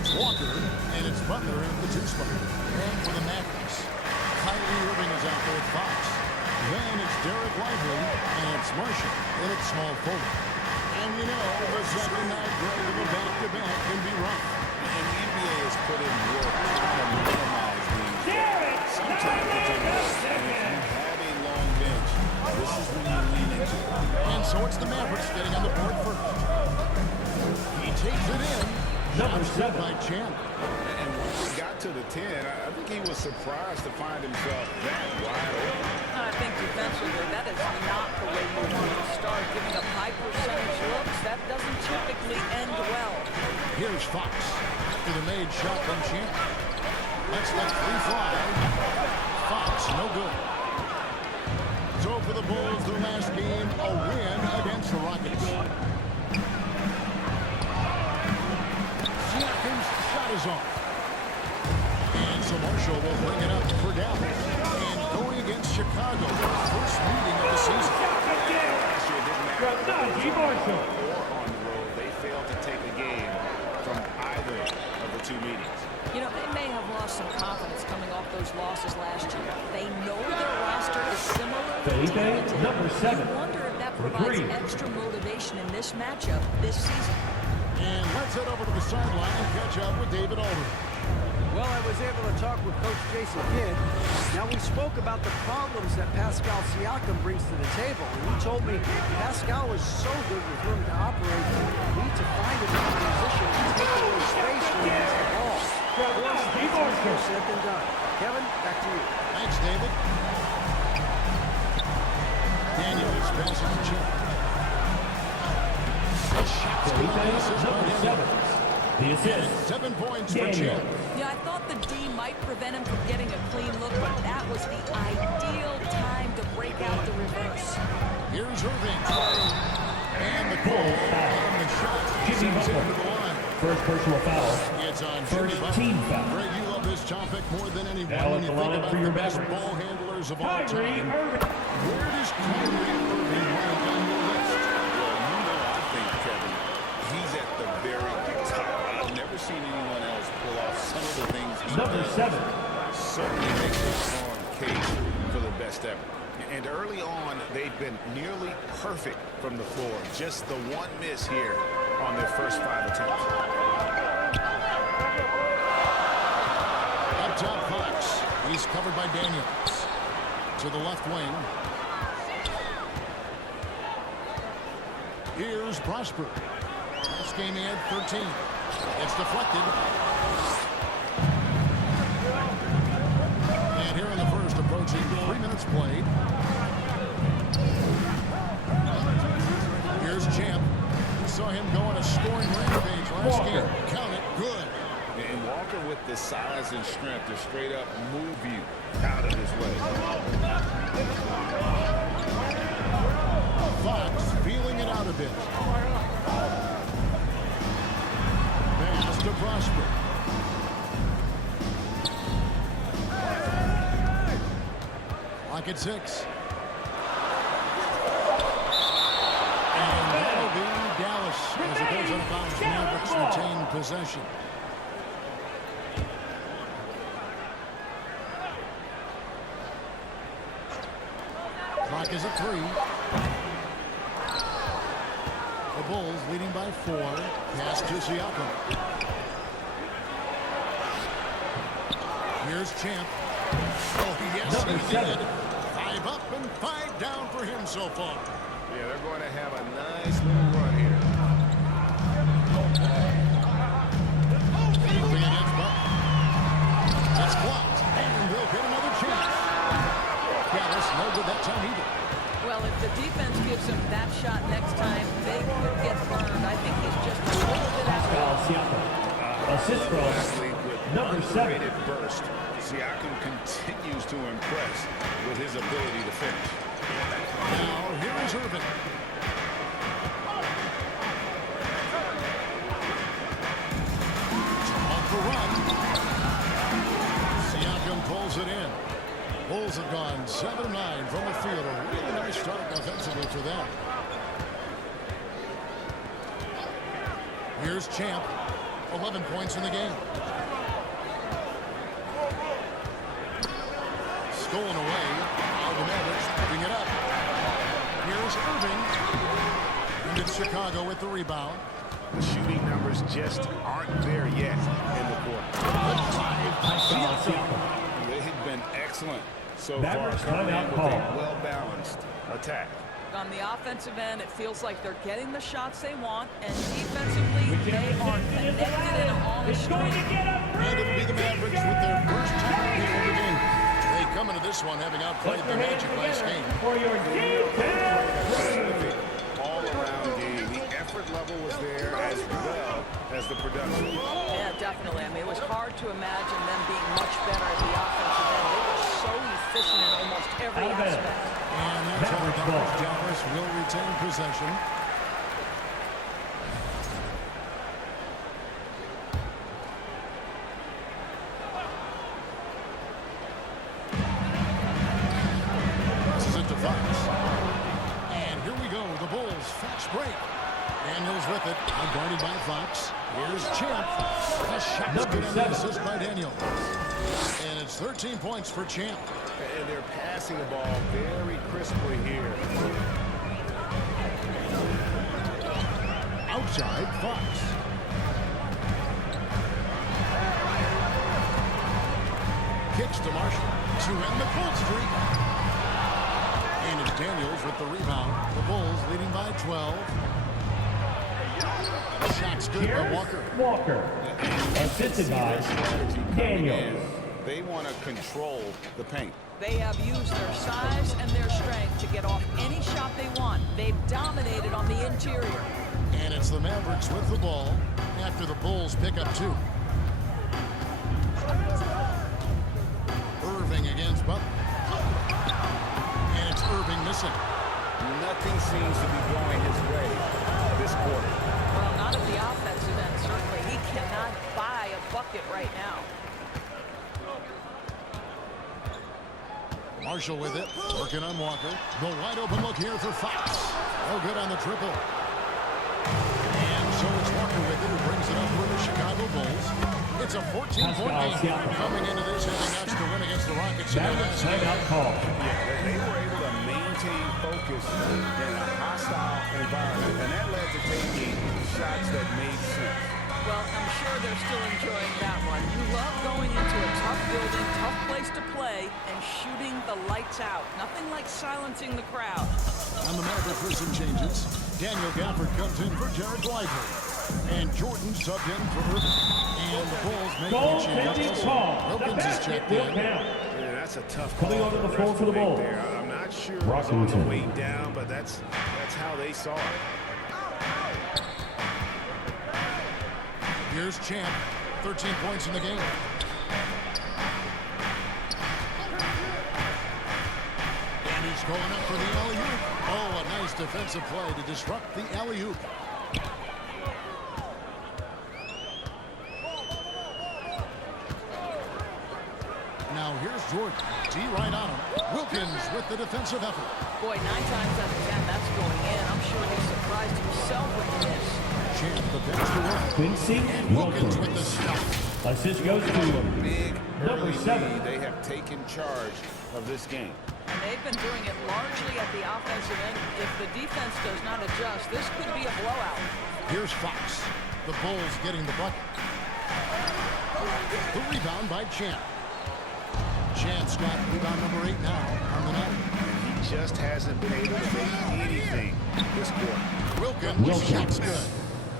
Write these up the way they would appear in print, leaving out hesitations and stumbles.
It's Walker, and it's Butler in the 2 spot. And for the Mavericks, Kyrie Irving is out there at Fox. Then it's Derek Lively, and it's Marshall in its small forward. And you know, the second night break of a back-to-back can be rough. And the NBA has put in work to minimize these. Sometimes it's enough. And if you have a long bench, this is when you lean into it. And so it's the Mavericks getting on the board first. He takes it in. Number 7 by Champ. And once he got to the 10, I think he was surprised to find himself that wide open. I think defensively, that is not the way you want to start. Giving up high percentage looks, that doesn't typically end well. Here's Fox after the made shot from Champ. Let's let 3 fly. Fox, no good. So for the Bulls, their last game, a win against the Rockets. Siakam's shot is off. And so Marshall will bring it up for Dallas. And going against Chicago, their first meeting of the season. Last year it didn't matter. Marshall. Or on the road, they failed to take a game from either of the 2 meetings. You know, they may have lost some confidence coming off those losses last year. They know their roster is similar. Felipe, number 7. I wonder if that provides extra motivation in this matchup this season. And let's head over to the sideline and catch up with David Aldridge. Well, I was able to talk with Coach Jason Kidd. Now, we spoke about the problems that Pascal Siakam brings to the table. And he told me Pascal is so good with room to operate, we need to find him in a position to take away space when he has the ball. Easier said than done. Kevin, back to you. Thanks, David. Daniel is passing the check. Number 7. The assist. 7 points for Daniel. Champ. Yeah, I thought the D might prevent him from getting a clean look, but that was the ideal time to break out the reverse. Here's Irving. And the goal. And the shot. Jimmy Sends it Butler. into the line. First personal foul. It's on First Jimmy Butler. team foul. Greg, you love this topic more than anyone Now when at you the think line about for your the best Mavericks. ball handlers of all Kyrie time. Irving. Where does Kyrie Irving rank on your list? Well, you know, I think, Kevin, he's at the very top. I've never seen anyone else pull off some of the things he Number does. 7. Certainly makes a strong case for the best ever. And early on, they've been nearly perfect from the floor. Just the one miss here on their first 5 attempts. Up top, Fox. He's covered by Daniels. To the left wing. Here's Prosper. Last game he had 13. It's deflected. And here in the first, approaching 3 minutes played. Here's Champ. We saw him go on a scoring rampage last game. Count it. Good. And Walker with the size and strength to straight up move you out of his way. Fox feeling it out a bit. Pass to Prosper. Lock at 6. And that'll be Dallas as it goes out of bounds. Mavericks retain possession. Clock is at 3. The Bulls leading by 4. Pass to Siakam. Here's Champ. Oh, yes, Number he 7. did. 5 up and 5 down for him so far. Yeah, they're going to have a nice little run here. Moving against Butler. It's blocked, and they'll get another chance. Dallas no good that time either. Well, if the defense gives him that shot next time, they could get burned. I think he's just a little bit out Pascal of Siakam. Assist from Lastly, with number 7. underrated burst, Siakam continues to impress with his ability to finish. Now, here is Irving. Off the run. Siakam pulls it in. Bulls have gone 7-9 from the field. A really nice start offensively for them. Here's Champ. 11 points in the game. Stolen away. Now the Mavericks picking it up. Here's Irving. And it's Chicago with the rebound. The shooting numbers just aren't there yet in the quarter. They've been excellent so far, Mavericks coming in timeout with call. a well-balanced attack. On the offensive end, it feels like they're getting the shots they want, and defensively, they are connected and on a streak. And it'll be the Mavericks with their first time in the game. They come into this one having outplayed the Magic last game. For your Terrific all-around game. The effort level was there as well as the production. Yeah, definitely. I mean, it was hard to imagine them being much better at the offensive end. They were so efficient in almost every aspect. And that's how the Dallas will retain possession. Passes it to Fox. And here we go. The Bulls fast break. Daniels with it. Guarded by Fox. Here's Champ. The shot is good on the assist by Daniels. And it's 13 points for Champ. And they're passing the ball very crisply here. Outside, Fox. Kicks to Marshall to end the cold streak. And it's Daniels with the rebound. The Bulls leading by 12. Shot's good by Walker. Walker. Assisted by Daniels. They want to control the paint. They have used their size and their strength to get off any shot they want. They've dominated on the interior. And it's the Mavericks with the ball after the Bulls pick up 2. Irving against Butler. And it's Irving missing. Nothing seems to be going his way this quarter. Well, not at the offensive end, certainly. He cannot buy a bucket right now. Marshall with it, working on Walker. The wide open look here for Fox. Oh, good on the triple. And so it's Walker with it, who brings it up for the Chicago Bulls. It's a 14-point game. Coming into this, having nuts to win against the Rockets in their last game. Timeout call. Yeah, they were able to maintain focus in a hostile environment, and that led to taking shots that made sense. Well, I'm sure they're still enjoying that one. You love going into a tough building, tough place to play, and shooting the lights out. Nothing like silencing the crowd. On the Maverick for some changes, Daniel Gafford comes in for Jared Lively. And Jordan subbed in for Irving. And the Bulls make Goal a change. 50 call. Wilkins is checked in. Yeah, that's a tough call. Coming onto the floor for the ref to make Bulls. there. I'm not sure it was on the way down, but that's how they saw it. Here's Champ, 13 points in the game. And he's going up for the alley-oop. Oh, a nice defensive play to disrupt the alley-oop. Now here's Jordan. D right on him. Wilkins with the defensive effort. Boy, 9 times out of 10, that's going in. I'm sure he's surprised himself with this. Champ the pass to Wilkins. Quincy Wilkins with the Wilkins. stop. Assist goes to Big number early 7. lead. They have taken charge of this game. And they've been doing it largely at the offensive end. If the defense does not adjust, this could be a blowout. Here's Fox. The Bulls getting the bucket. The rebound by Champ. Champ's got rebound number 8 now on the night. And he just hasn't been able to make anything this quarter. Wilkins, shot's good.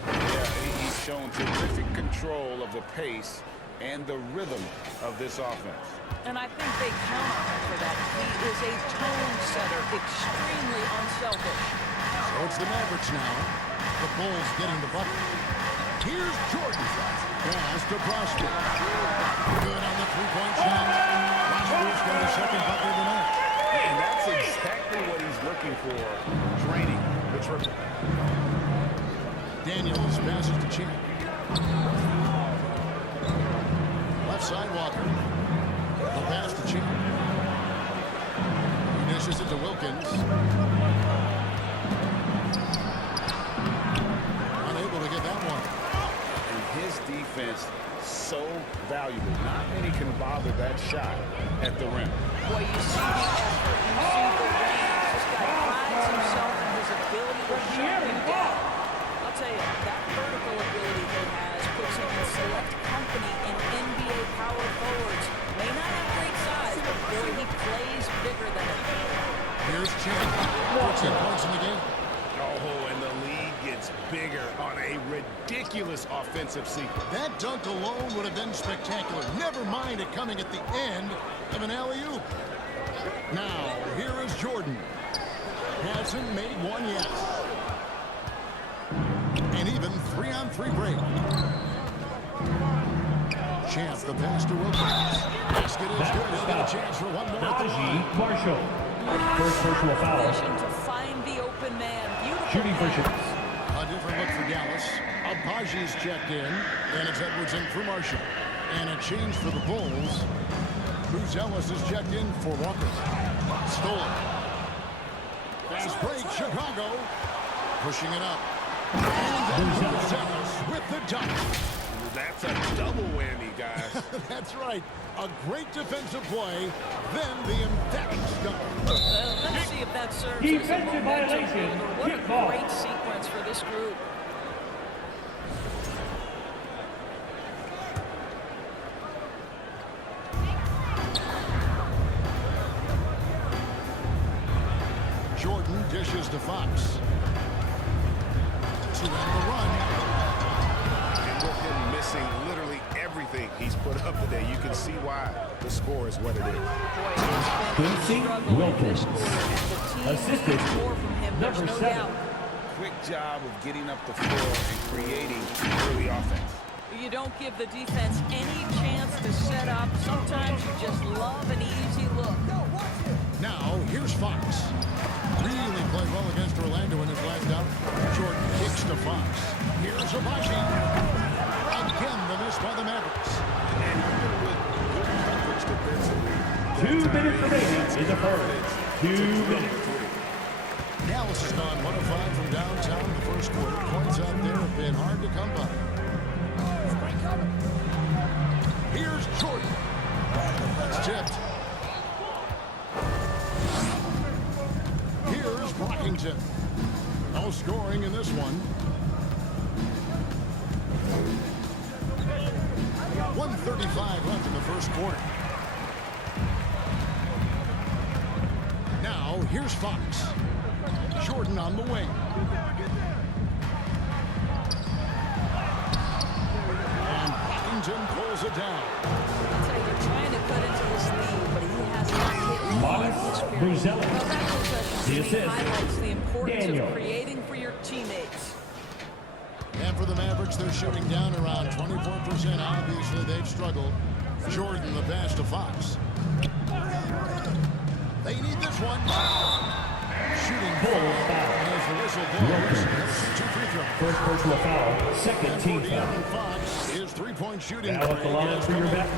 Yeah, he's shown terrific control of the pace and the rhythm of this offense. And I think they count on him for that. He is a tone setter, extremely unselfish. So it's the Mavericks now. The Bulls getting the bucket. Here's Jordan. Pass to Prosper. Good on the three-point shot. Prosper's got his second bucket of the night. And that's exactly what he's looking for, draining the triple. Daniels passes to Champ. Left side, Walker. The pass to Champ. He dishes it to Wilkins. Unable to get that one. And his defense defense so valuable. Not many can bother that shot at the rim. Boy, you see the effort, you see the range. This guy prides himself in his ability to shut you down. I'll tell you, that vertical ability he has puts him in select company in NBA power forwards. May not have great size, but boy, he plays bigger than it. Here's Champ. 14 points in the game. Oh, and the lead gets bigger on a ridiculous offensive sequence. That dunk alone would have been spectacular. Never mind it coming at the end of an alley-oop. Now, here is Jordan. Hasn't made one yet. And even 3-on-3 break. Champ, the pass to Wilkins. Basket is good. He'll get a chance for one more. Najee Marshall. First personal foul. Position to find the open man. Beautiful Shooting pass. position. A different look for Dallas. Abaji's checked in. And it's Edwards in for Marshall. And a change for the Bulls. Bruce Ellis is checked in for Walker. Stolen. Fast break, Chicago. Pushing it up. And Bruce Ellis with the dunk. That's a double whammy, guys. That's right. A great defensive play, then the emphatic dunk. Let's see if that serves as a Defensive momentum violation. builder. What Kick a ball. great sequence for this group. Jordan dishes to Fox. To end the run. And with him missing literally everything he's put up today, you can see why the score is what it is. Quincy Wilkins. Assisted. More from him, there's Number no 7. doubt. Quick job of getting up the floor and creating early offense. You don't give the defense any chance to set up. Sometimes you just love an easy look. Now, here's Fox. Really played well against Orlando in his last out. Jordan kicks to Fox. Here's Abaji. Again, the miss by the Mavericks. And even with good coverage defensively, 2 minutes remaining in the first. 2 minutes. Dallas has gone 1 of 5 from downtown in the first quarter. Points out there have been hard to come by. Here's Jordan. That's tipped. Here's Brockington. No scoring in this one. 1:35 left in the first quarter. Now, here's Fox. Jordan on the wing. And Brockington pulls it down. I'll tell you, they're trying to cut into this lead, but he has not hit Marcus Bruzelli. Well, that possession The to me assist. highlights the importance Daniels. of creating for your teammates. And for the Mavericks, they're shooting down around 24%. Obviously, they've struggled. Jordan, the pass to Fox. They need this one. Shooting Bulls foul. as the whistle blows. 2 free throws. First personal foul. Second And team for foul. De'Aaron Fox, his three-point shooting. Now at the line for your back.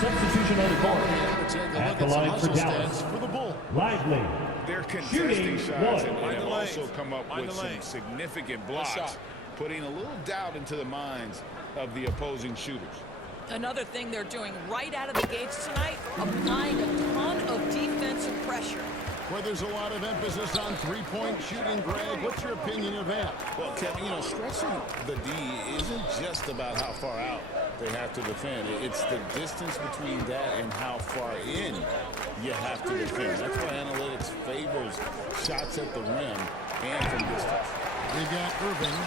Substitution on the court. At the line for Dallas. For the Bull. Lively. they're Shooting contesting shots and one. have also come up with some significant blocks, putting a little doubt into the minds of the opposing shooters. Another thing they're doing right out of the gates tonight, applying a ton of defensive pressure. Where there's a lot of emphasis on three-point shooting, Greg. What's your opinion of that? Well, Kevin, stretching the D isn't just about how far out they have to defend. It's the distance between that and how far in you have to defend. That's why analytics favors shots at the rim and from distance. We've got Irving.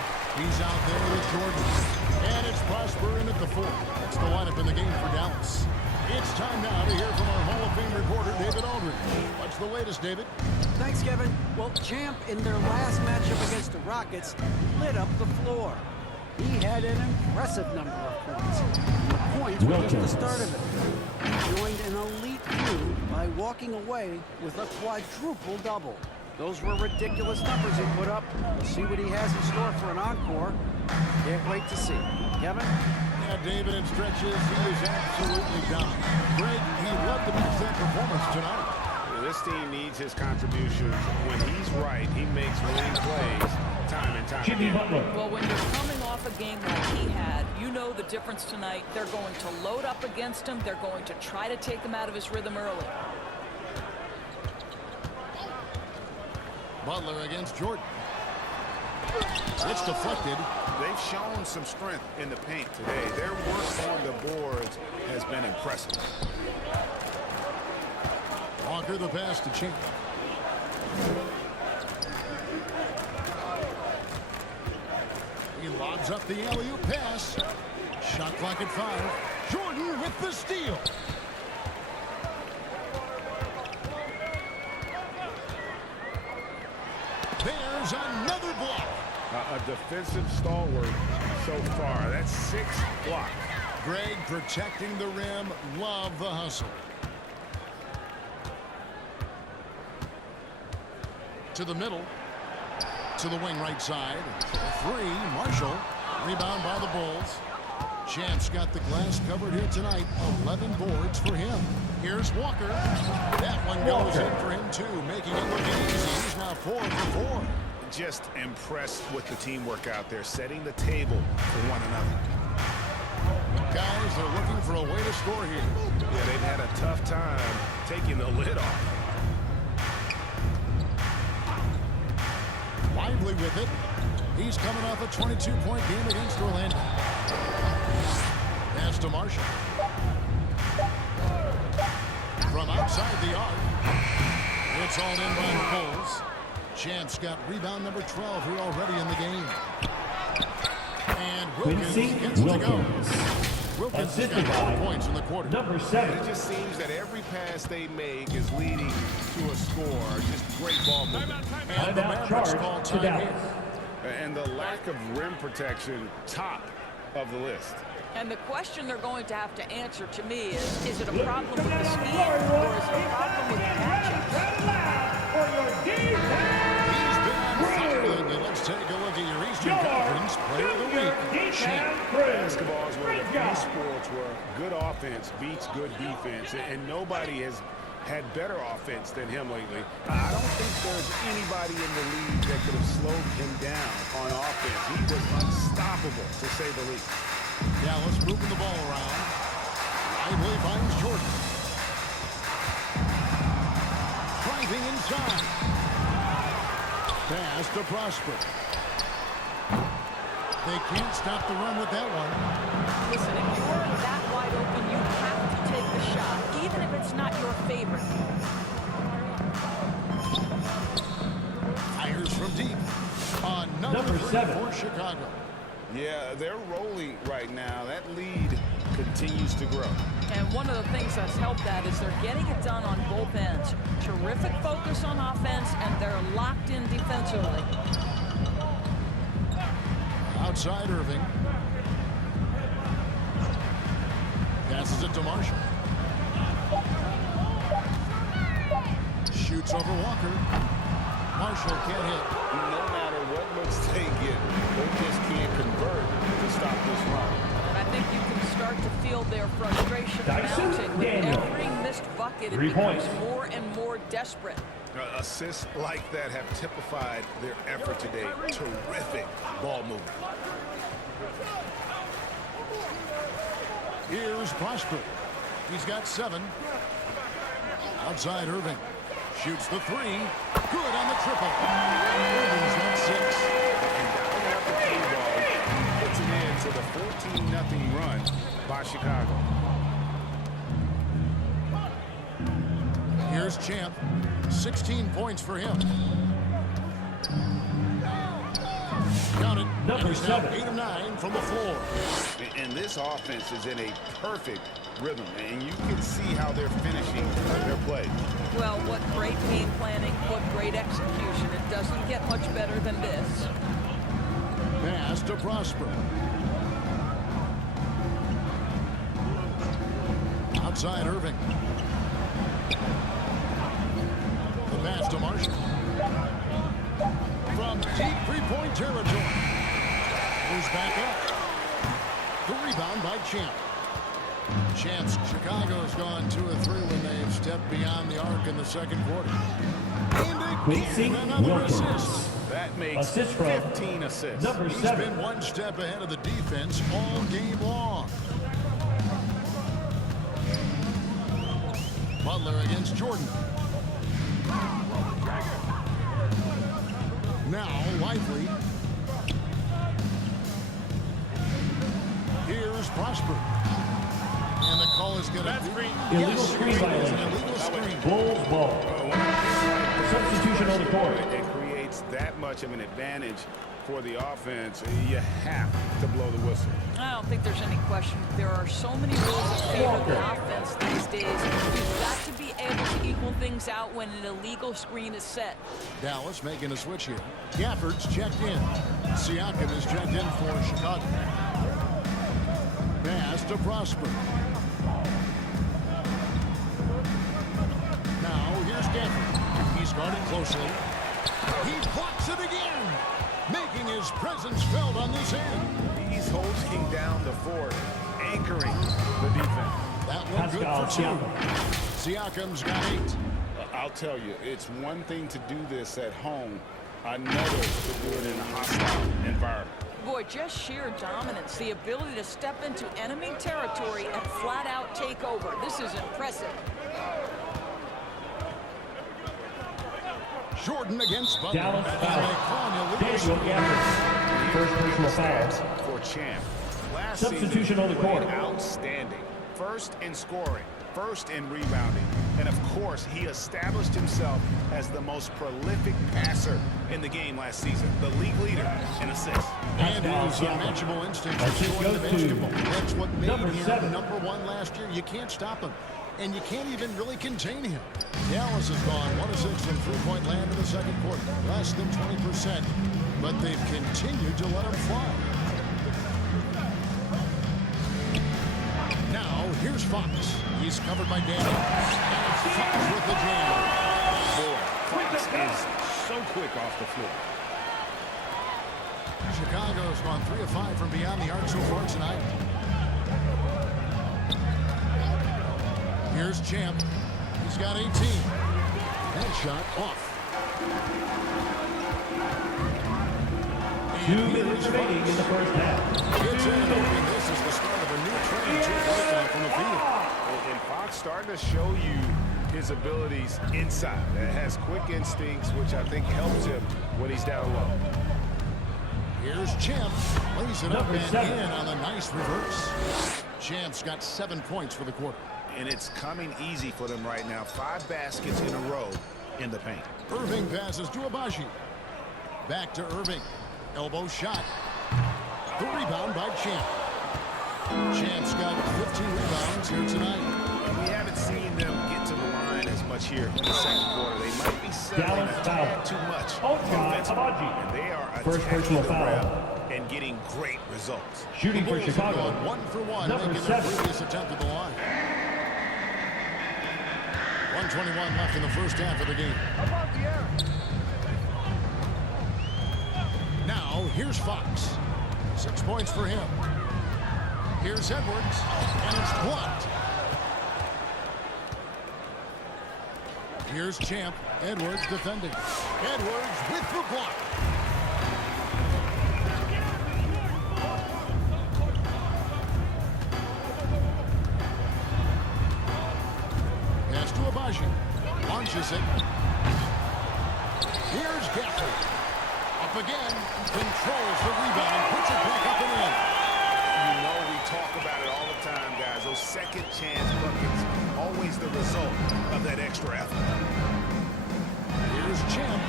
He's out there with Jordan. And it's Prosper in at the 4. That's the lineup in the game for Dallas. It's time now to hear from our Hall of Fame reporter, David Aldridge. What's the latest, David? Thanks, Kevin. Well, Champ, in their last matchup against the Rockets, lit up the floor. He had an impressive number of points. The points were just the start of it. He joined an elite few by walking away with a quadruple double. Those were ridiculous numbers he put up. We'll see what he has in store for an encore. Can't wait to see. Kevin? Yeah, David, in stretches, he is absolutely dominant. Greg, he loved to match that performance tonight. This team needs his contributions. When he's right, he makes winning plays. time and time Jimmy again. Butler. Well, when you're coming off a game like he had, you know the difference tonight. They're going to load up against him. They're going to try to take him out of his rhythm early. Butler against Jordan. It's deflected. They've shown some strength in the paint today. Their work on the boards has been impressive. Walker the pass to Champ. He lobs up the alley-oop pass. Shot clock at 5. Jordan with the steal. There's another block. A defensive stalwart so far. That's 6 blocks. Greg protecting the rim. Love the hustle. To the middle. To the wing right side. 3. Marshall. Rebound by the Bulls. Champ's got the glass covered here tonight. 11 boards for him. Here's Walker. That one goes in for him too, making it look easy. He's now 4 for 4. Just impressed with the teamwork out there, setting the table for one another. Guys, they're looking for a way to score here. Yeah, they've had a tough time taking the lid off. Lively with it. He's coming off a 22-point game against Orlando. Pass to Marshall. From outside the arc. It's all in by the Bulls. Champ's got rebound number 12 here already in the game. And Wilkins gets to go. Wilkins has got 4 points in the quarter. Number 7. It just seems that every pass they make is leading to a score. Just great ball movement. And the Mavericks call time here. And the lack of rim protection, top of the list. And the question they're going to have to answer to me is it a problem with the scheme or is it a problem with the matchups? He's been on fire lately. Let's take a look at your Eastern Conference Player of the Week. Champ. Basketball is one of the few sports where good offense beats good defense, and nobody has had better offense than him lately. I don't think there's anybody in the league that could have slowed him down on offense. He was unstoppable, to say the least. Yeah, let's move the ball around. Lively finds Jordan. Driving inside. Pass to Prosper. They can't stop the run with that one. Listen, if you're that wide open, you have to take the shot, even if it's not your favorite. Fires from deep. Another Number 3 7. for Chicago. Yeah, they're rolling right now. That lead continues to grow. And one of the things that's helped that is they're getting it done on both ends. Terrific focus on offense, and they're locked in defensively. Outside Irving. Passes it to Marshall. Shoots over Walker. Marshall can't hit. No matter what looks they get, they just can't convert to stop this run. And I think you can start to feel their frustration Dyson mounting. With Daniels. every missed bucket, it 3 becomes points. more and more desperate. Assists like that have typified their effort today. Terrific ball movement. Here's Prosper. He's got 7. Outside Irving. Shoots the 3. Good on the triple. Irving's got 6. And down at the 3 ball, puts it into the 14-0 run by Chicago. Here's Champ. 16 points for him. Count it. Number And he's now 7. 8 of 9 from the floor. And this offense is in a perfect rhythm, and you can see how they're finishing their play. Well, what great game planning, what great execution. It doesn't get much better than this. Pass to Prosper. Outside Irving. The pass to Marshall. From deep three-point territory. Moves back up. The rebound by Champ. Champ's Chicago's gone 2 of 3 when they've stepped beyond the arc in the second quarter. And Quincy again, another Wilkins. assist. That makes Assist from 15 assists. number He's 7. been one step ahead of the defense all game long. Butler against Jordan. Now Lively. Here's Prosper. And the call is going to be Illegal screen violation. illegal screen. Bulls ball. Substitution on the court. It creates that much of an advantage for the offense. You have to blow the whistle. I don't think there's any question. There are so many rules in favor of the offense these days. You've got to be able to equal things out when an illegal screen is set. Dallas making a switch here. Gafford's checked in. Siakam is checked in for Chicago. Pass to Prosper. Now here's Gafford. He's guarded closely. He blocks it again, making his presence felt on this end. He's holding down the fort, anchoring the defense. That one good for two. Siakam's got 8. I'll tell you, it's one thing to do this at home, another to do it in a hostile environment. Boy, just sheer dominance, the ability to step into enemy territory and flat out take over. This is impressive. Jordan against Butler. Dallas And foul. they call him illegal Daniel screen. Gafford. First personal foul. For Champ. Last Substitution season, on the he played court. outstanding. First in scoring, first in rebounding, and of course, he established himself as the most prolific passer in the game last season, the league leader in assists. And his unmatchable instinct for Assist scoring the goes to basketball. That's what made number him 7. number 1 last year. You can't stop him, and you can't even really contain him. Dallas has gone 1 of 6 from three-point land in the second quarter, less than 20%, but they've continued to let him fly. Now here's Fox. He's covered by Daniels, and it's Fox with the jam. Boy, Fox is so quick off the floor. Chicago's gone 3 of 5 from beyond the arc so far tonight. Here's Champ. He's got 18. That shot off. 2 minutes remaining in the first half. It's in and open. This is the start of a new trend. 2 right now from the field. And Fox starting to show you his abilities inside. That has quick instincts, which I think helps him when he's down low. Here's Champ. Lays it up Number and 7. in on a nice reverse. Champ's got 7 points for the quarter. And it's coming easy for them right now. 5 baskets in a row in the paint. Irving passes to Abaji. Back to Irving. Elbow shot. The rebound by Champ. Champ's got 15 rebounds here tonight. And we haven't seen them get to the line as much here in the second quarter. They might be settling Dallas a foul. tad too much Ultra offensively. Abaji. And they are First attacking personal the foul. rim and getting great results. Shooting The for Bulls have Chicago. gone 1 for 1, Number making their 7. previous attempt at the line. 1:21 left in the first half of the game. Now, here's Fox. 6 points for him. Here's Edwards, and it's blocked. Here's Champ. Edwards defending. Edwards with the block. Pass to Abaji. Launches it. Here's Gafford. Up again. Controls the rebound. Puts it back up and in. You know we talk about it all the time, guys. Those second chance buckets, always the result of that extra effort. Here's Champ.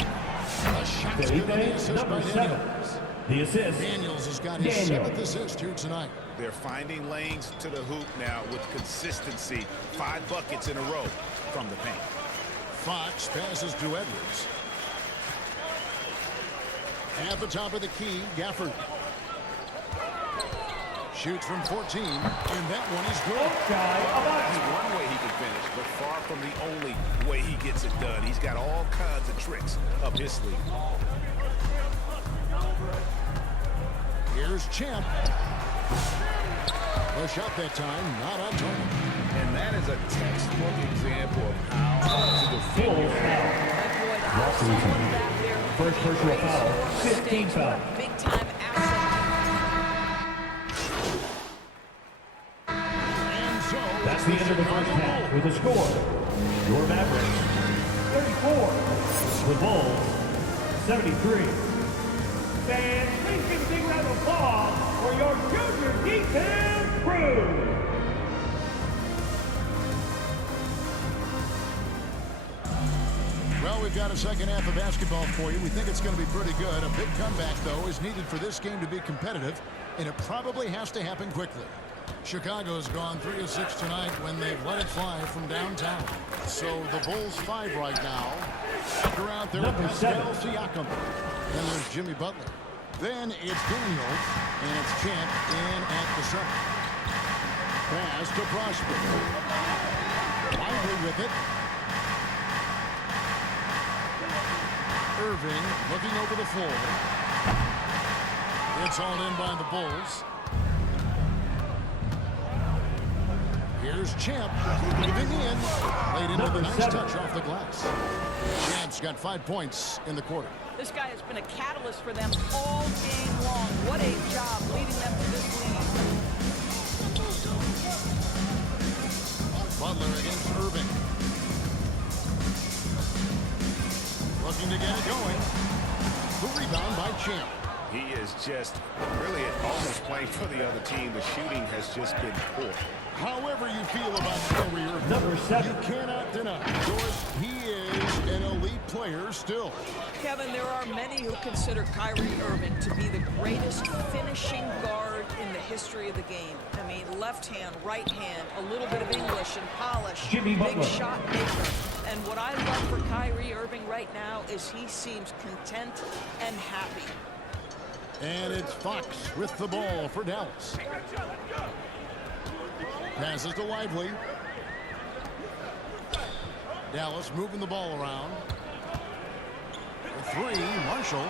A shot's good on the assist by Number 7. Daniels. The assist. Daniels has got his Daniel. 7th assist here tonight. They're finding lanes to the hoop now with consistency. 5 buckets in a row from the paint. Fox passes to Edwards. At the top of the key, Gafford. Shoots from 14, and that one is good. That's one way he can finish, but far from the only way he gets it done. He's got all kinds of tricks up his sleeve. Here's Champ. Push up that time, not on target. And that is a textbook example of how to defend your Boy, the Washington. Back there. First personal foul, Score 15 mistakes. foul. Big time asset. And so That's the end of the first half with a score. Your Mavericks, 34. The Bulls, 73. Fans, please give a big round of applause for your junior defense crew. Well, we've got a second half of basketball for you. We think it's going to be pretty good. A big comeback, though, is needed for this game to be competitive, and it probably has to happen quickly. Chicago's gone 3 of 6 tonight when they've let it fly from downtown. So the Bulls 5 right now. After out there, Number Pascal 7. Siakam. Then there's Jimmy Butler. Then it's Daniels, and it's Champ in at the center. Pass to Prosper. Lively with it. Irving looking over the floor. It's hauled in by the Bulls. Here's Champ moving in. Laid into the nice touch off the glass. Champ's got 5 points in the quarter. This guy has been a catalyst for them all game long. What a job leading them to this lead. Butler against Irving. Looking to get it going. The rebound by Champ. He is just really almost playing for the other team. The shooting has just been poor. However you feel about Kyrie Irving, Number 7. you cannot deny, George, he is an elite player still. Kevin, there are many who consider Kyrie Irving to be the greatest finishing guard in the history of the game. I mean, left hand, right hand, a little bit of English and polish, Jimmy big Butler. shot maker. And what I love for Kyrie Irving right now is he seems content and happy. And it's Fox with the ball for Dallas. Passes to Lively. Dallas moving the ball around. The 3, Marshall.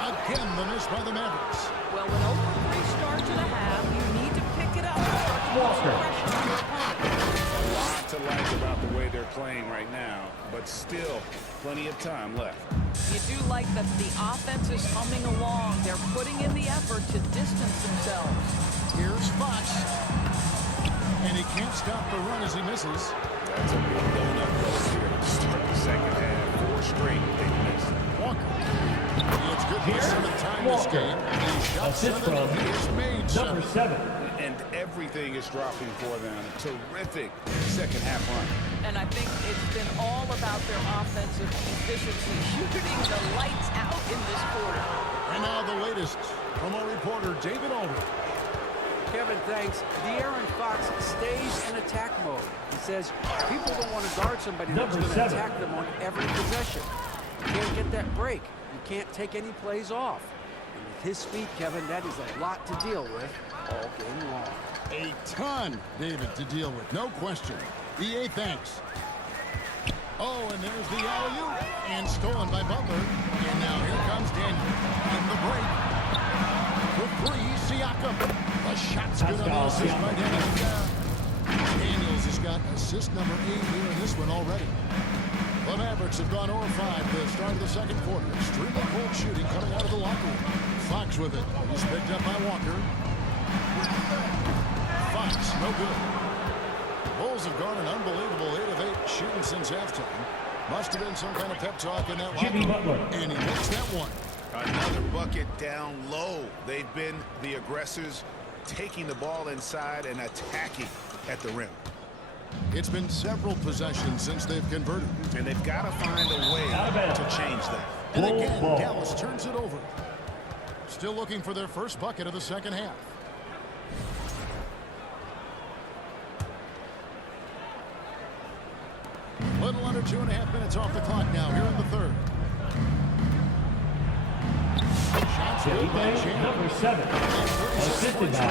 Again, the miss by the Mavericks. Well, an 0-3 start to the half, you need to pick it up and start to put some pressure on your opponent. A lot to like about the way they're playing right now, but still plenty of time left. You do like that the offense is humming along. They're putting in the effort to distance themselves. Here's Fox. And he can't stop the run as he misses. That's a big donut post here to start the second half. 4 straight big misses. Walker. It's good for the 7th time this game. He shot Assist 7 and from he has made Number 7. 7. And everything is dropping for them. Terrific second half run. And I think it's been all about their offensive efficiency, shooting the lights out in this quarter. And now the latest from our reporter, David Aldridge. Kevin, thanks. De'Aaron Fox stays in attack mode. He says people don't want to guard somebody that's Number going to 7. attack them on every possession. You can't get that break. You can't take any plays off. And with his speed, Kevin, that is a lot to deal with all game long. A ton, David, to deal with. No question. EA, thanks. Oh, and there's the alley-oop. And stolen by Butler. And now here comes Daniel. On the break. The 3, Siakam. The shot's good on the assist by Daniels. Daniels has got assist number 8 here in this one already. The Mavericks have gone 0-5 to the start of the second quarter. Extremely cold shooting coming out of the locker room. Fox with it. He's picked up by Walker. Fox, no good. Bulls have gone an unbelievable 8 of 8 shooting since halftime. Must have been some kind of pep talk in that locker Jimmy room. Butler. And he makes that one. Another bucket down low. They've been the aggressors, taking the ball inside and attacking at the rim. It's been several possessions since they've converted. And they've got to find a way to change that. And again, Ball. Dallas turns it over. Still looking for their first bucket of the second half. Little under 2.5 minutes off the clock now here in the third. Shots good by Champ. Number 7. Assisted by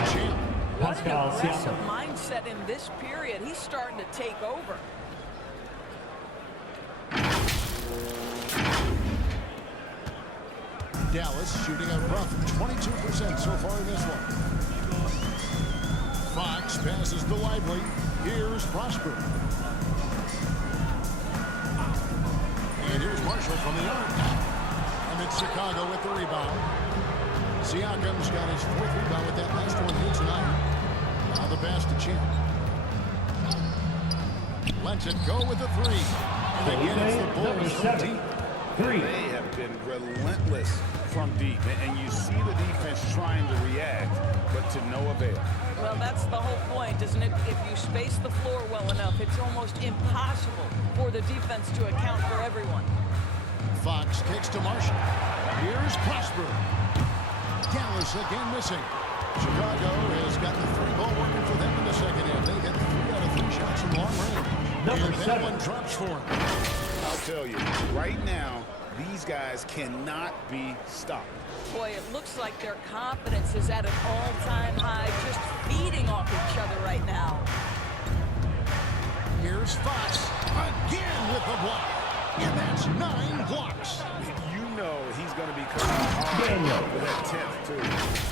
What Pascal an aggressive Siakam. mindset in this period. He's starting to take over. Dallas shooting a rough 22% so far in this one. Fox passes to Lively. Here's Prosper. And here's Marshall from the arc. And it's Chicago with the rebound. Siakam's got his 4th rebound with that last one here tonight. Now the pass to Champ. Lets it go with the 3. And again, it's the Bulls from deep. They have been relentless from deep, and you see the defense trying to react, but to no avail. Well, that's the whole point, isn't it? If you space the floor well enough, it's almost impossible for the defense to account for everyone. Fox kicks to Marshall. Here's Prosper. Dallas again missing. Chicago has got the 3-ball working for them in the second half. They get 3 out of 3 shots from long range. Number And 7. that one drops for him. I'll tell you, right now, these guys cannot be stopped. Boy, it looks like their confidence is at an all-time high, just feeding off each other right now. Here's Fox again with the block. And that's 9 blocks. You know he's going to be coming hard for that 10th, too.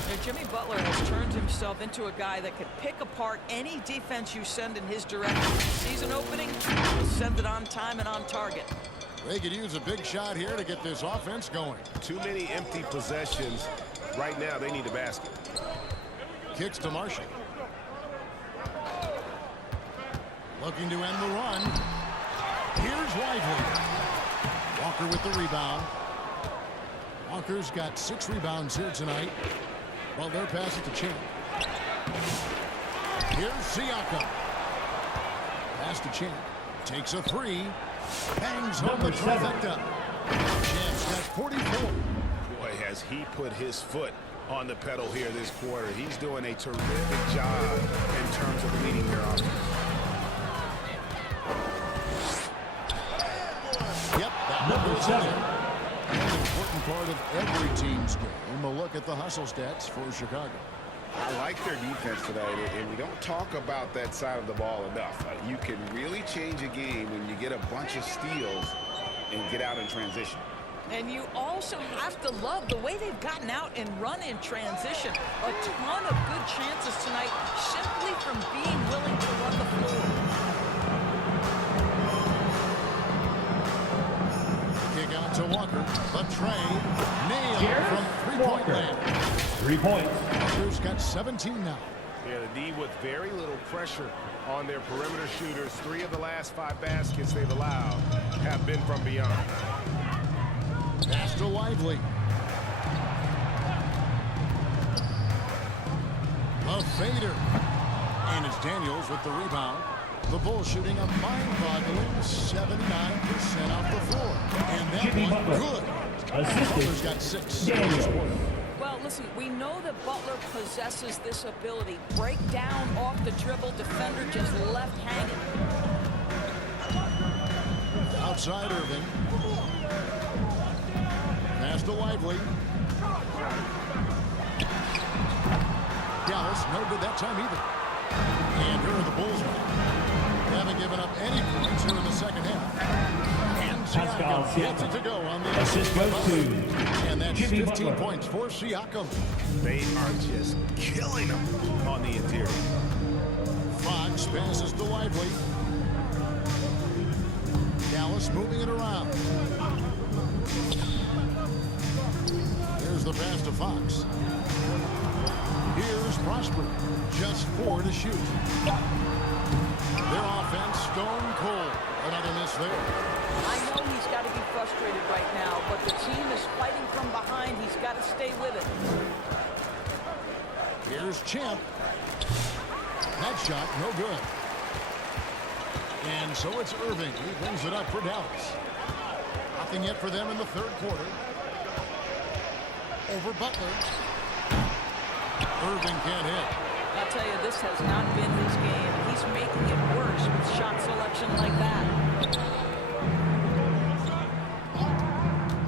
Now, Jimmy Butler has turned himself into a guy that can pick apart any defense you send in his direction. Season opening, he'll send it on time and on target. They could use a big shot here to get this offense going. Too many empty possessions. Right now, they need a basket. Kicks to Marshall. Looking to end the run. Here's Lively. Walker with the rebound. Walker's got 6 rebounds here tonight. Well, they're passing to Champ. Here's Siakam. Pass to Champ. Takes a 3. Bangs home the trifecta. Champ's got 44. Boy, has he put his foot on the pedal here this quarter. He's doing a terrific job in terms of leading their offense. Yep, that Number 7. An important part of every team's game. A look at the hustle stats for Chicago. I like their defense tonight, and we don't talk about that side of the ball enough. You can really change a game when you get a bunch of steals and get out in transition. And you also have to love the way they've gotten out and run in transition. A ton of good chances tonight simply from being willing to run the floor. Kick out to Walker. A tray. Nailed from 3-point land. 3 points. Walker's got 17 now. Yeah, the D with very little pressure on their perimeter shooters. 3 of the last 5 baskets they've allowed have been from beyond. Pass to Lively. A fader. And it's Daniels with the rebound. The Bulls shooting a mind-boggling 79% off the floor. And that Jimmy one Butler. good. Assisted. Butler's got 6. Daniels. Well, listen, we know that Butler possesses this ability. Break down off the dribble, defender just left hanging. Outside Irving. Pass to Lively. Dallas, no good that time either. And here are the Bulls now. They haven't given up any points here in the second half. And Siakam gets it to go on the assist goes to and that's Jimmy 15 Butler. points for Siakam. They are just killing them on the interior. Fox passes to Lively. Dallas moving it around. Here's the pass to Fox. Here's Prosper. Just 4 to shoot. Their offense stone cold. Another miss there. I know he's got to be frustrated right now, but the team is fighting from behind. He's got to stay with it. Here's Champ. That shot, no good. And so it's Irving. He brings it up for Dallas. Nothing yet for them in the third quarter. Over Butler. Irving can't hit. I'll tell you, this has not been his game. He's making it worse with shot selection like that.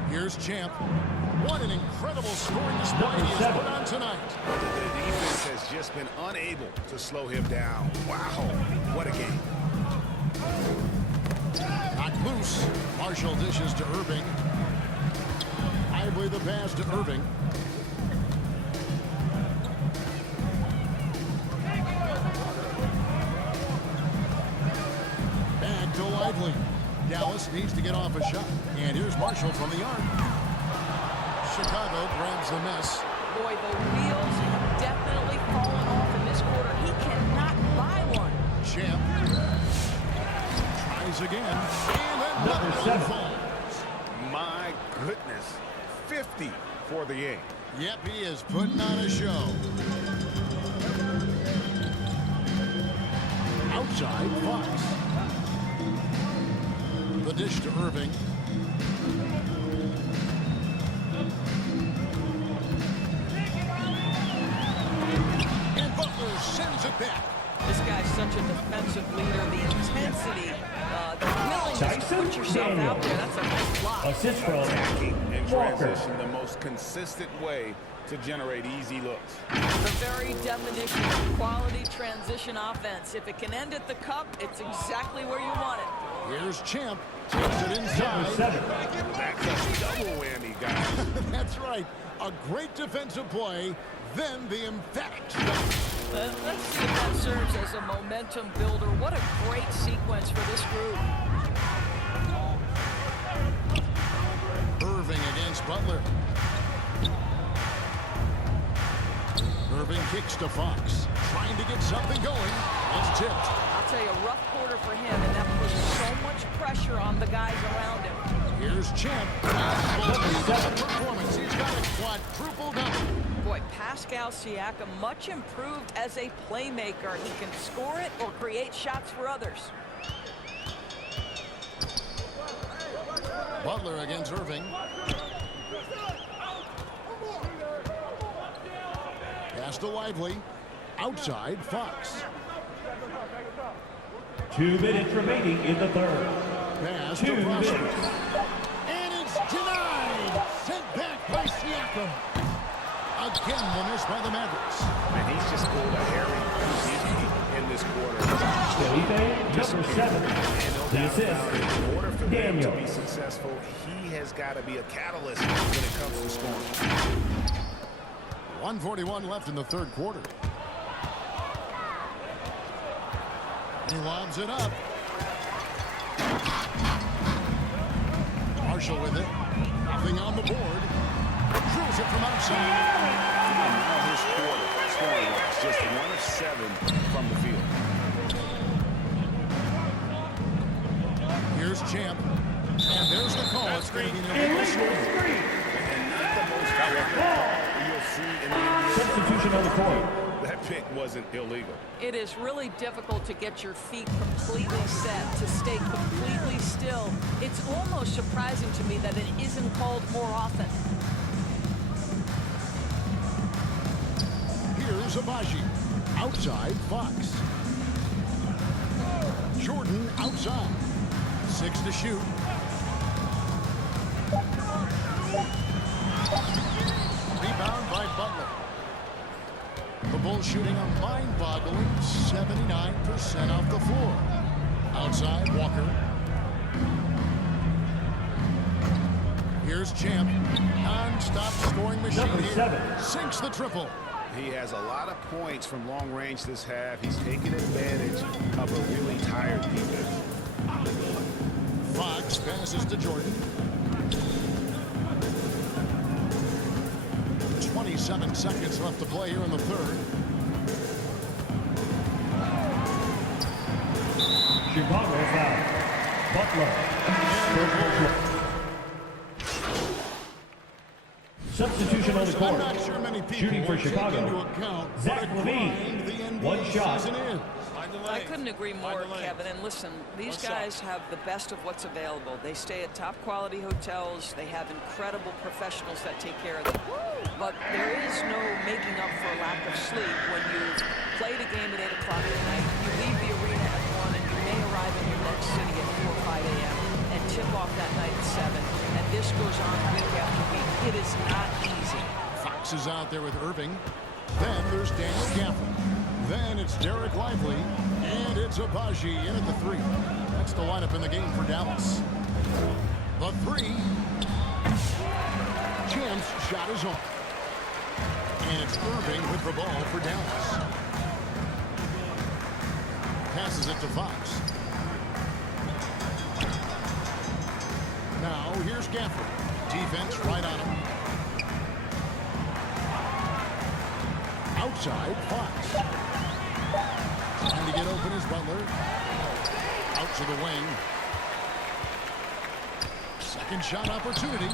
Here's Champ. What an incredible scoring display he has put on tonight. The defense has just been unable to slow him down. Wow, what a game. Knocked loose. Marshall dishes to Irving. Lively the pass to Irving. Back to Lively. Dallas needs to get off a shot. And here's Marshall from the arc. Chicago grabs the miss. Boy, the wheels have definitely fallen off in this quarter. He cannot buy one. Champ tries again. And Number another 7. falls. My goodness. 50 for the game. Yep, he is putting on a show. Outside, Fox. The dish to Irving. And Butler sends it back. This guy's such a defensive leader. The intensity, the willingness to put yourself out there. That's a nice block. Assist from Attacking in Walker. transition, the most consistent way to generate easy looks. The very definition of quality transition offense. If it can end at the cup, it's exactly where you want it. Here's Champ. Takes it Number inside. 7. That's a double whammy, guys. That's right. A great defensive play, then the emphatic stop. Let's see if that serves as a momentum builder. What a great sequence for this group. Irving against Butler. Irving kicks to Fox. Trying to get something going. It's tipped. I'll tell you, a rough quarter for him, and that puts so much pressure on the guys around him. Here's Champ. Unbelievable performance. He's got a quadruple double. Boy, Pascal Siakam, much improved as a playmaker. He can score it or create shots for others. Butler against Irving. Pass to Lively. Outside, Fox. 2 minutes remaining in the third. Pass 2 to minutes. Prosper. And it's denied. Sent back by Siakam. Again, the miss by the Mavericks. And he's just pulled a hairy doozy in this quarter. Felipe, number 7. And no The doubt about it, assist. in order for them Daniel. to be successful, he has got to be a catalyst when it comes to scoring. 1:41 left in the third quarter. He lobs it up. Marshall with it. Nothing on the board. Drills it from outside. And now his quarter scoring was just 1 of 7 from the field. Here's Champ. And there's the call. It's going to be an illegal score. And not the most direct call you'll see in the NBA. Substitution on the court. That pick wasn't illegal. It is really difficult to get your feet completely set, to stay completely still. It's almost surprising to me that it isn't called more often. Here's Abaji. Outside, Fox. Jordan outside. 6 to shoot. Rebound by Butler. The Bulls shooting a mind-boggling 79% off the floor. Outside, Walker. Here's Champ. Non-stop scoring machine Number here. 7. Sinks the triple. He has a lot of points from long range this half. He's taking advantage of a really tired defense. Fox passes to Jordan. 27 seconds left to play here in the third. Chicago foul. Butler. Substitution on the I'm court. not sure many people Shooting for will take Chicago. into account Zach what a Levine. grind the NBA 1 shot. season is. I couldn't agree more, Kevin. And listen, these guys have the best of what's available. They stay at top quality hotels. They have incredible professionals that take care of them. But there is no making up for a lack of sleep when you've played a game at 8 o'clock at night. You leave the arena at 1 and you may arrive in your next city at 4 or 5 a.m. and tip off that night at 7. And this goes on week after week. It is not easy. Fox is out there with Irving. Then there's Daniel Gafford. Then it's Derek Lively. And it's Abaji in at the 3. That's the lineup in the game for Dallas. The 3. Champ's shot is on. And it's Irving with the ball for Dallas. Passes it to Fox. Gafford. Defense right on him. Outside, Fox. Trying to get open is Butler. Out to the wing. Second shot opportunity.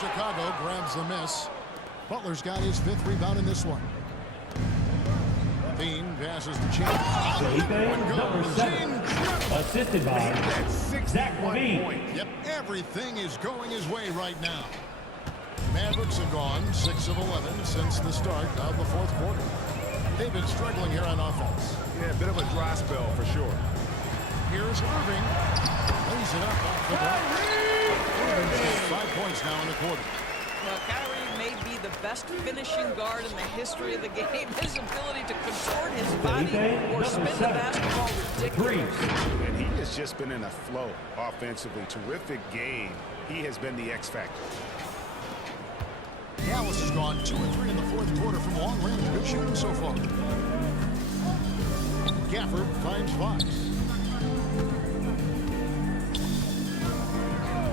Chicago grabs the miss. Butler's got his 5th rebound in this one. Bean passes to Champ. Number 7. Assisted by Zach Levine. Yep, everything is going his way right now. Mavericks have gone 6 of 11 since the start of the 4th quarter. They've been struggling here on offense. Yeah, a bit of a dry spell for sure. Here's Irving. Lays it up off the glass. Irving's got 5 points now in the quarter. Well, Kyrie may be the best finishing guard in the history of the game. His ability to contort his body or spin the basketball ridiculous. And he has just been in a flow offensively. Terrific game. He has been the X factor. Dallas has gone 2 of 3 in the 4th quarter from long range. Good shooting so far. Gafford finds Fox.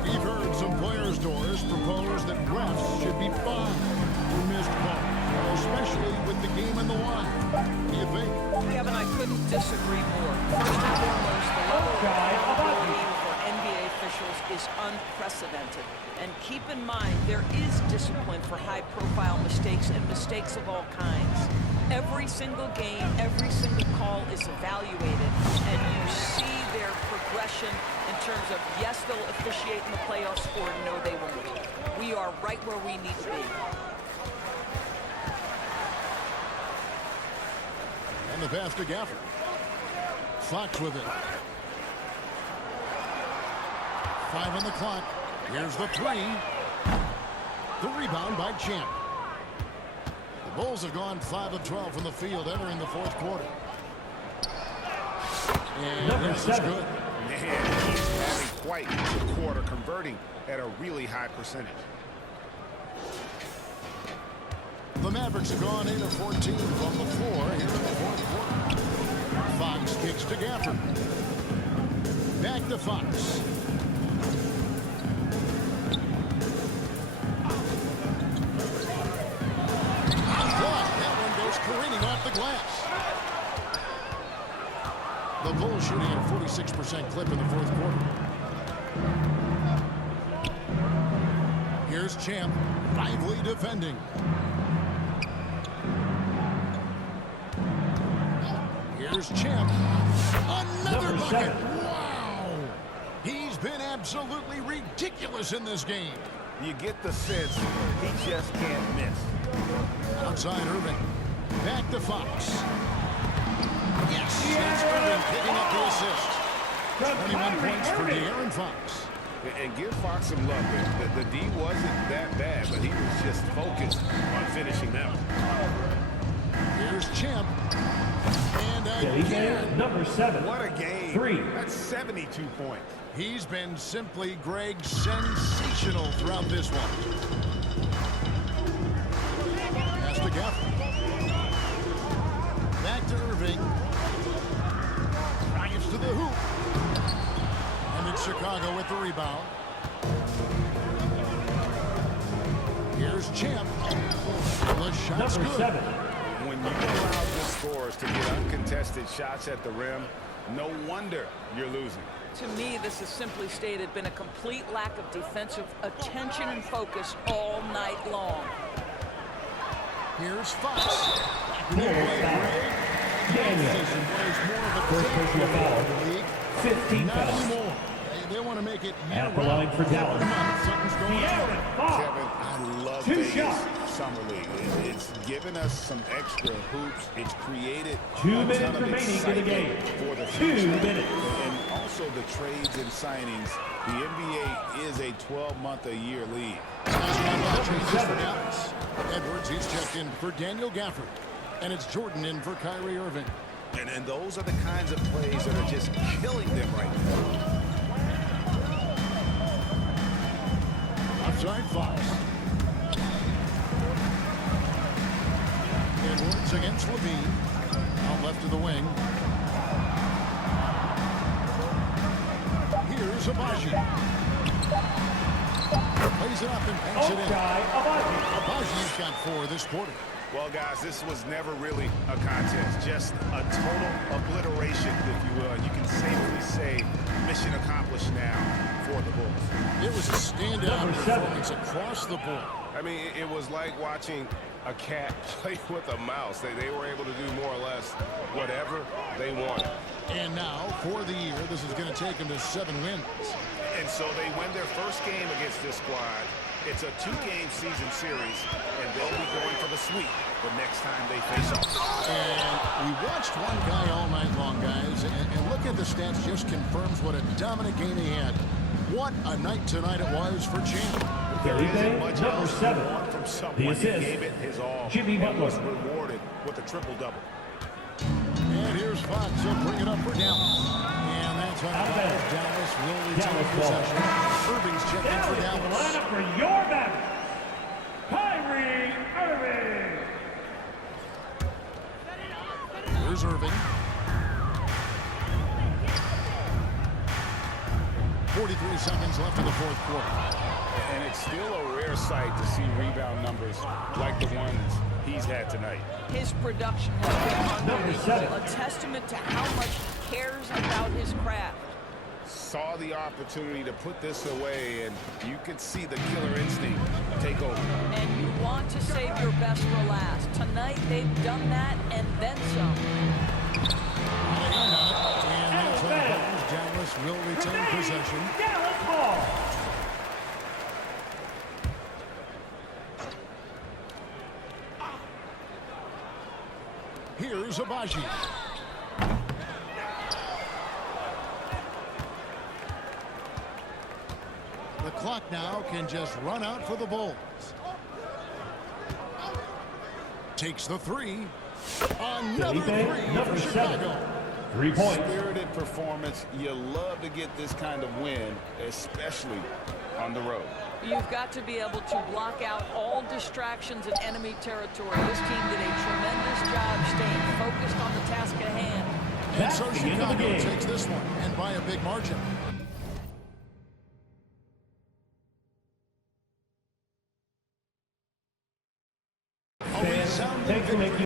We've heard some players' doors propose that refs should be fined for missed calls, especially with the game in the line. What do you think? Kevin, I couldn't disagree more. First and foremost, the level of accountability for NBA officials is unprecedented. And keep in mind, there is discipline for high-profile mistakes and mistakes of all kinds. Every single game, every single call is evaluated, and you see their progression in terms of, yes, they'll officiate in the playoffs, or no, they won't. We are right where we need to be. And the pass to Gafford. Fox with it. 5 on the clock. Here's the 3. The rebound by Champ. The Bulls have gone 5 of 12 from the field entering the 4th quarter. And yes, it's good. Man, he's having quite the quarter, converting at a really high percentage. The Mavericks have gone 8 of 14 from the floor here in the 4th quarter. Fox kicks to Gafford. Back to Fox. Careening off the glass. The Bulls shooting at a 46% clip in the 4th quarter. Here's Champ, lively defending. Here's Champ. Another bucket. Wow. He's been absolutely ridiculous in this game. You get the sense he just can't miss. Outside Irving. Back to Fox. Yes, that's Irving picking up the assist. 21 points for De'Aaron Fox. And give Fox some love there. The D wasn't that bad, but he was just focused on finishing them. Here's Champ. And again. Number 7. What a game. 3. That's 72 points. He's been simply, Greg, sensational throughout this one. Pass to Gafford. Back to Irving. Drives to the hoop. And it's Chicago with the rebound. Here's Champ. The shot's Number good. 7. When you allow good scorers to get uncontested shots at the rim, no wonder you're losing. To me, this is simply stated been a complete lack of defensive attention and focus all night long. Here's Fox. First personal foul. 15 Not fouls. anymore. They want to make it At the line for Dallas. Something's going on. Kevin, I love Two Vegas shots. Summer League. It's given us some extra hoops. It's created 2 a minutes ton of remaining in the game. excitement for the 2 future. minutes. And also the trades and signings. The NBA is a 12-month-a-year league. Edwards, he's checked in for Daniel Gafford. And it's Jordan in for Kyrie Irving. And those are the kinds of plays that are just killing them right now. Outside Fox. Edwards against Levine. Out left to the wing. Here's Abaji. brings it up and banks it in. Abaji. Abaji's got 4 this quarter. Well, guys, this was never really a contest. Just a total obliteration, if you will. And you can safely say mission accomplished now for the Bulls. It was a standout Number 7. performance across the board. I mean, it was like watching a cat play with a mouse. They were able to do more or less whatever they wanted. And now, for the year, this is going to take them to 7 wins. And so they win their first game against this squad. It's a 2-game season series, and they'll be going for the sweep the next time they face off. And we watched one guy all night long, guys, and look at the stats just confirms what a dominant game he had. What a night tonight it was for Champ. There isn't much Number else 7. you want from someone The who assist, gave it his all Jimmy and Butler. was rewarded with a triple-double. And here's Fox. He'll bring it up for Dallas. And that's how Out of bounds. Dallas will retain Dallas ball. possession. Irving's checked in for Dallas in the Dallas. lineup for your Mavericks. Kyrie Irving. Here's Irving. 43 seconds left in the 4th quarter. And it's still a rare sight to see rebound numbers like the ones he's had tonight. His production has been Number 7. unbelievable, a testament to how much he cares about his craft. Saw the opportunity to put this away, and you could see the killer instinct take over. And you want to save your best for last. Tonight, they've done that and then some. And that's how it goes. Dallas will retain possession. Dallas ball. Here's Abaji. The clock now can just run out for the Bulls. Takes the 3. Another 3 number for 7. Chicago. 3 points. Spirited performance. You love to get this kind of win, especially on the road. You've got to be able to block out all distractions in enemy territory. This team did a tremendous job staying focused on the task at hand. And That's so the end of the Chicago game. takes this one, and by a big margin. Fans, thanks for making